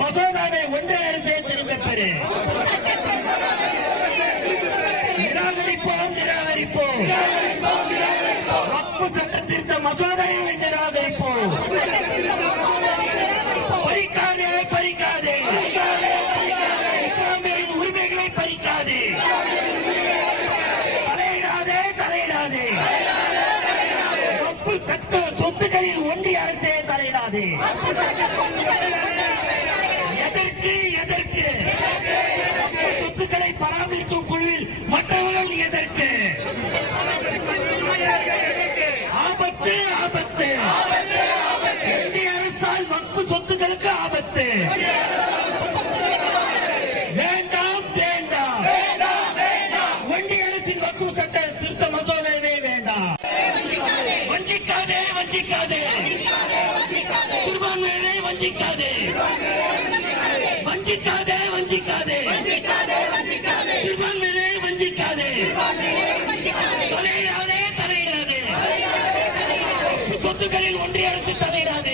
மசோதாவை ஒன்றிய அரசே திரும்ப பெறு நிராகரிப்போம் நிராகரிப்போம். வக்ஃபு சட்ட திருத்த மசோதாவை நிராகரிப்போம். பறிக்காதே பறிக்காதே. இஸ்லாமியரின் உரிமைகளை பறிக்காதே. தலையிடாதே தலையிடாதே. வக்ஃபு சட்ட சொத்துக்களில் ஒன்றிய அரசே தலையிடாதே எதற்கு எதற்கு வக்ஃபு சொத்துக்களை பராமரிக்கும் குழுவில் மற்றவர்கள் எதற்கு? ஆபத்து ஆபத்து. இந்திய அரசால் வக்ஃபு சொத்துக்களுக்கு ஆபத்து. வேண்டாம் வேண்டாம். ஒன்றிய அரசின் வக்ஃபு சட்ட திருத்த மசோதாவே வேண்டாம். வஞ்சிக்காதே வஞ்சிக்காதே. சிறுபான்மையினை வஞ்சிக்காதே. வஞ்சிக்காதே வஞ்சிக்காதே. சொத்துக்களில் ஒன்றிய அரசு தலையிடாது